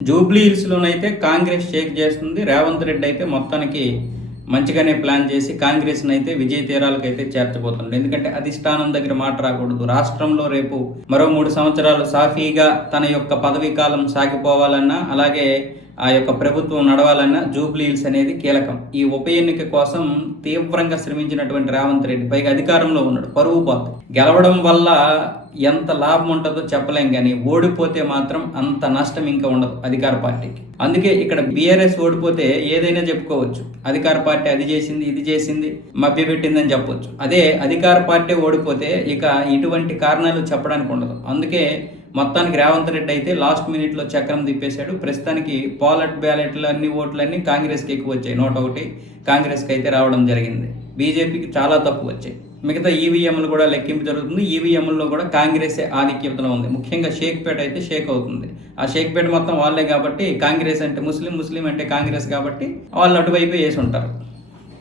Jubilee హిల్స్లోనైతే Congress Sheikh చేస్తుంది. రేవంత్ రెడ్డి అయితే మొత్తానికి మంచిగానే ప్లాన్ చేసి కాంగ్రెస్ని అయితే విజయ తీరాలకు అయితే చేర్చబోతుండే ఎందుకంటే అధిష్టానం దగ్గర మాట రాకూడదు. రాష్ట్రంలో రేపు మరో మూడు సంవత్సరాలు సాఫీగా తన యొక్క పదవీ కాలం సాగిపోవాలన్నా అలాగే ఆ యొక్క ప్రభుత్వం నడవాలన్నా జూబ్లీ హిల్స్ అనేది కీలకం. ఈ ఉప ఎన్నిక కోసం తీవ్రంగా శ్రమించినటువంటి రేవంత్ రెడ్డి పైగా అధికారంలో ఉన్నాడు. పరువు పోతుంది గెలవడం వల్ల ఎంత లాభం ఉంటుందో చెప్పలేం కానీ ఓడిపోతే మాత్రం అంత నష్టం ఇంకా ఉండదు అధికార పార్టీకి. అందుకే ఇక్కడ బీఆర్ఎస్ ఓడిపోతే ఏదైనా చెప్పుకోవచ్చు. అధికార పార్టీ అది చేసింది ఇది చేసింది మభ్యపెట్టిందని చెప్పొచ్చు. అదే అధికార పార్టీ ఓడిపోతే ఇక ఇటువంటి కారణాలు చెప్పడానికి ఉండదు. అందుకే మొత్తానికి రేవంత్ రెడ్డి అయితే లాస్ట్ మినిట్లో చక్రం తిప్పేశాడు. ప్రస్తుతానికి పాలట్ బ్యాలెట్లు అన్ని ఓట్లన్నీ కాంగ్రెస్కి ఎక్కువ వచ్చాయి. నూట ఒకటి కాంగ్రెస్కి అయితే రావడం జరిగింది. బీజేపీకి చాలా తక్కువ వచ్చాయి. మిగతా ఈవీఎంలు కూడా లెక్కింపు జరుగుతుంది. ఈవీఎంలో కూడా కాంగ్రెస్ ఆధిక్యతలో ఉంది. ముఖ్యంగా షేక్పేట అయితే షేక్ అవుతుంది. ఆ షేక్పేట మొత్తం వాళ్ళే కాబట్టి కాంగ్రెస్ అంటే ముస్లిం ముస్లిం అంటే కాంగ్రెస్ కాబట్టి వాళ్ళు అటువైపు వేసి ఉంటారు